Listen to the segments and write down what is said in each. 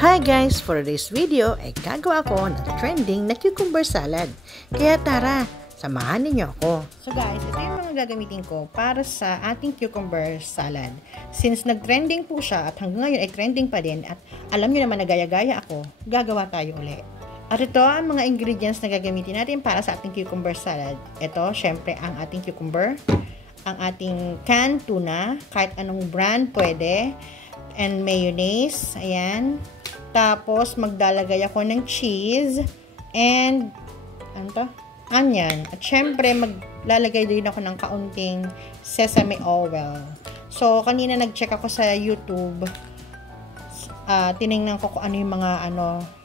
Hi guys! For this video ay gagawa ako ng trending na cucumber salad. Kaya tara, samahan ninyo ako. So guys, ito yung mga gagamitin ko para sa ating cucumber salad. Since nag-trending po siya at hanggang ngayon ay trending pa din at alam nyo naman na gaya-gaya ako, gagawa tayo ulit. At ito ang mga ingredients na gagamitin natin para sa ating cucumber salad. Ito, syempre ang ating cucumber, ang ating canned tuna, kahit anong brand pwede, and mayonnaise, ayan. Tapos, maglalagay ako ng cheese and onion. At syempre, maglalagay din ako ng kaunting sesame oil. So, kanina nag-check ako sa YouTube. Tinignan ko kung ano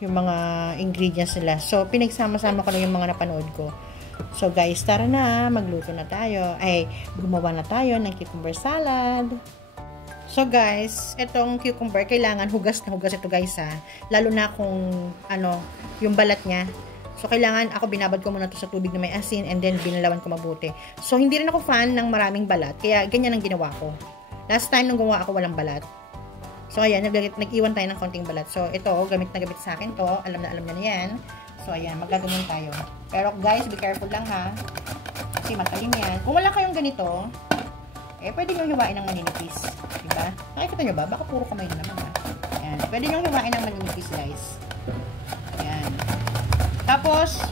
yung mga ingredients nila. So, pinagsama-sama ko na yung mga napanood ko. So, guys, tara na. Magluto na tayo. Ay, gumawa na tayo ng cucumber salad. So guys, itong cucumber, kailangan hugas na hugas ito guys ha. Lalo na kung yung balat niya. So kailangan ako binabad ko muna to sa tubig na may asin and then binalawan ko mabuti. So hindi rin ako fan ng maraming balat, kaya ganyan ang ginawa ko. Last time nung gumawa ako walang balat. So ayan, nag-iwan tayo ng konting balat. So ito, gamit na gamit sa akin to. Alam na yan. So ayan, magaganon tayo. Pero guys, be careful lang ha. Kasi matalim yan. Kung wala kayong ganito, pwede nyo hiwain ng maninipis. Diba? Nakikita nyo ba? Baka puro kamay na naman ha. Ayan. Pwede nyo hiwain ng maninipis guys. Ayan. Tapos,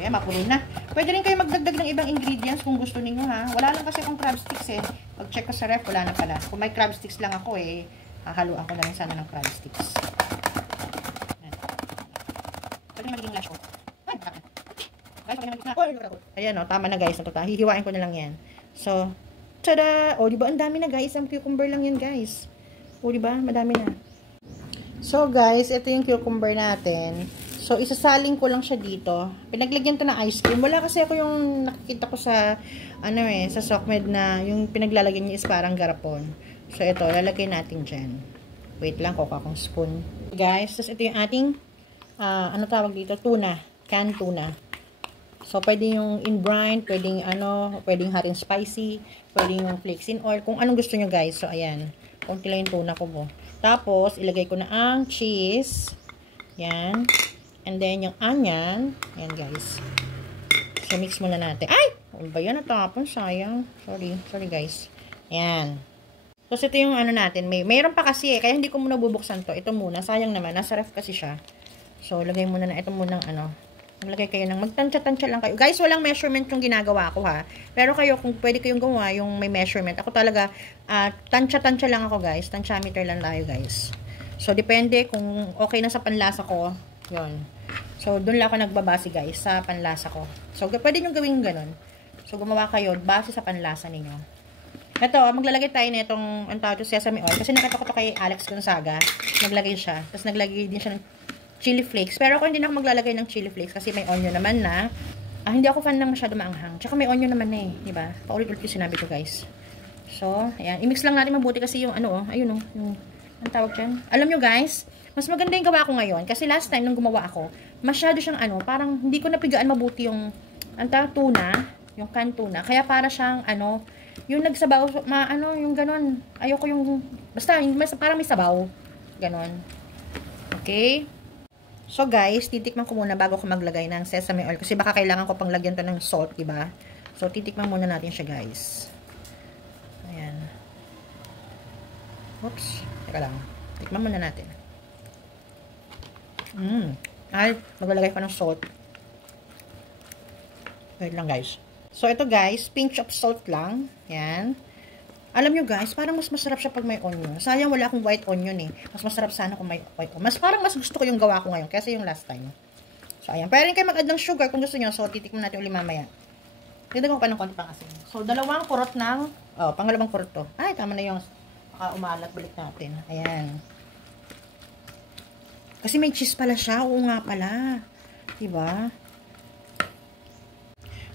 ayan, mapulo na. Pwede rin kayo magdagdag ng ibang ingredients kung gusto niyo ha. Wala lang kasi akong crab sticks Pag-check ko sa ref, wala na pala. Kung may crab sticks lang ako hahaluan ko na lang sana ng crab sticks. Ayan. Pwede nyo magiging lash ko. Ay, bakit? Guys, pwede magiging na. Ayan o, tama na guys. Hihiwain ko na lang yan. So, tada! O, diba? Ang dami na, guys. Ang cucumber lang yan, guys. O, diba? Madami na. So, guys, ito yung cucumber natin. So, isasaling ko lang siya dito. Pinaglagyan to ng ice cream. Wala kasi ako yung nakikita ko sa, sa Sokmed na yung pinaglalagyan niya is parang garapon. So, ito, lalagay natin dyan. Wait lang, kuha akong spoon. Guys, tapos ito yung ating, tawag dito? Tuna. Canned tuna. So, pwede yung in brine, pwedeng hot and spicy, pwede yung flakes in oil, kung anong gusto nyo guys. So, ayan. Kunti lang yung tuna ko po. Tapos, ilagay ko na ang cheese. Yan. And then, yung onion. Ayan guys. So, mix muna natin. Ay! Ano ba yan? Natapon. Sayang. Sorry guys. Ayan. Tapos, ito yung natin. Mayroon pa kasi kaya hindi ko muna bubuksan to. Ito muna. Sayang naman. Nasa ref kasi siya. So, lagay muna na ito muna maglagay kayo ng magtansya-tansya lang kayo. Guys, walang measurement yung ginagawa ko ha. Pero kayo, kung pwede kayong gumawa yung may measurement. Ako talaga, tansya-tansya lang ako guys. Tansyameter lang tayo guys. So, depende kung okay na sa panlasa ko. Yun. So, dun lang ako nagbabase guys sa panlasa ko. So, pwede nyo gawin ganun. So, gumawa kayo base sa panlasa ninyo. Ito, maglalagay tayo na itong sesame oil. Kasi nakita ko to kay Alex Gonzaga. Naglagay siya. Tapos naglagay din siya ng chili flakes. Pero ako hindi na ako maglalagay ng chili flakes kasi may onion naman na. Hindi ako fan ng masyado maanghang. Tsaka may onion naman na diba? Paulit-ulit yung sinabi ko guys. So, ayan. I-mix lang natin mabuti kasi yung ayun yung ang tawag dyan. Alam nyo guys, mas maganda yung gawa ko ngayon. Kasi last time nung gumawa ako, masyado siyang parang hindi ko napigaan mabuti yung tuna, yung canned tuna. Kaya para siyang yung nagsabaw, yung ganon. Ayoko yung, basta parang may sabaw. Ganon. Okay? So guys, titikman ko muna bago ko maglagay ng sesame oil kasi baka kailangan ko pang lagyan to ng salt, diba? So titikman muna natin siya, guys. Ayan. Oops, teka lang. Tikman muna natin. Ay, maglalagay ko ng salt. Wait lang, guys. So ito, guys, pinch of salt lang. Ayan. Alam nyo guys, parang mas masarap siya pag may onion. Sayang wala akong white onion Mas masarap sana kung may white onion. Mas gusto ko yung gawa ko ngayon kaysa yung last time. So ayan, pwede rin kayo mag-add ng sugar kung gusto nyo. So titikman natin ulit mamaya. Dagdagan ko pa ng konti pang asin. So dalawang kurot ng, pangalawang kurot to. Ay, tama na yung umalat, balik natin. Ayan. Kasi may cheese pala siya. Oo nga pala. Diba?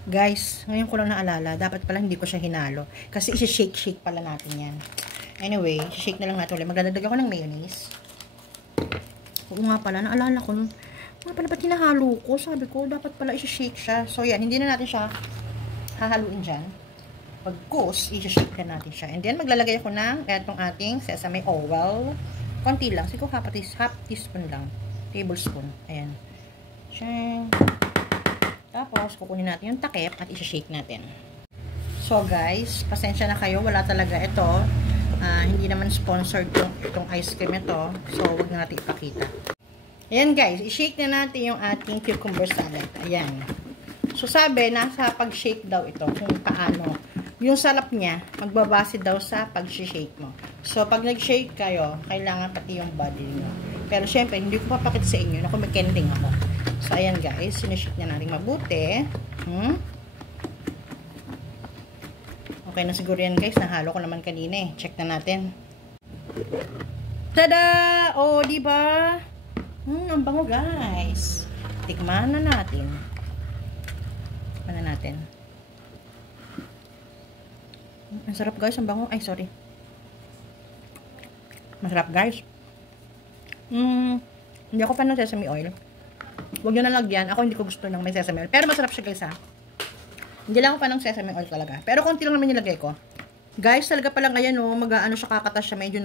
Guys, ngayon ko lang naalala, dapat pala hindi ko siya hinalo. Kasi isi-shake pala natin yan. Anyway, shake na lang natin ulit. Magdadagdag ako ng mayonnaise. Oo nga pala, naalala ko. Ba't hinahalo ko? Sabi ko, dapat pala isi-shake siya. So yan, hindi na natin siya hahaluin dyan. Pagkos, isi-shake na natin siya. And then, maglalagay ako ng etong ating sesame oil. Konti lang. Siguro half teaspoon lang. Tablespoon. Ayan. Shang. Tapos, kukunin natin yung takip at isa-shake natin. So, guys, pasensya na kayo. Wala talaga ito. Hindi naman sponsored itong ice cream ito. So, wag na natin ipakita. Ayan, guys. I-shake na natin yung ating cucumber salad. Ayan. So, sabi, nasa pag-shake daw ito. Kung paano. Yung sarap niya, magbabase daw sa pag-shake mo. So, pag nag-shake kayo, kailangan pati yung body nyo. Pero, syempre, hindi ko papakita sa inyo na kumikending ako. So, ayan guys, sinishake na natin mabuti. Okay na siguro yan guys, nahalo ko naman kanina eh. Check na natin. Tada! Oh, diba? Ang bango guys. Tikman na natin. Tikman na natin. Ang sarap guys, ang bango. Ay, sorry. Masarap guys. Hindi ako fan ng sesame oil. Huwag nyo nalagyan. Ako hindi ko gusto ng may sesame oil. Pero masarap siya guys ha. Hindi lang ako fan ng sesame oil talaga. Pero konti lang naman nilagay ko. Guys, talaga palang ayan o, mag-ano siya, kakatas siya. Medyo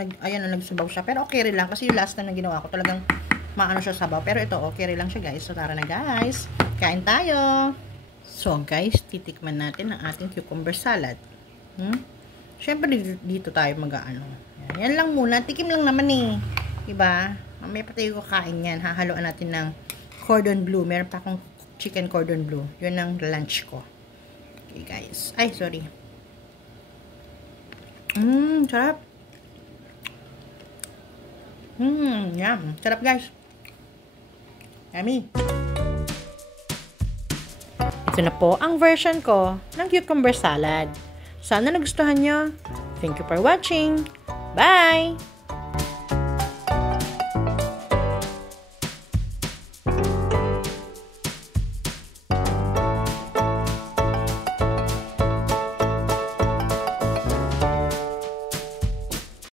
nagsubaw siya. Pero okay rin lang. Kasi yung last time na ginawa ko, talagang maano siya sabaw. Pero ito, okay rin lang siya guys. So tara na guys. Kain tayo. So guys, titikman natin ang ating cucumber salad. Siyempre dito tayo mag-ano. Yan lang muna. Tikim lang naman eh. Diba? Mamaya pa tayo kakain yan. Hahaluan natin ng cordon bleu. Meron pa akong chicken cordon bleu. Yun ang lunch ko. Okay guys. Ay, sorry. Sarap. Yum. Sarap guys. Yummy. Ito na po ang version ko ng cucumber salad. Sana nagustuhan nyo. Thank you for watching. Bye!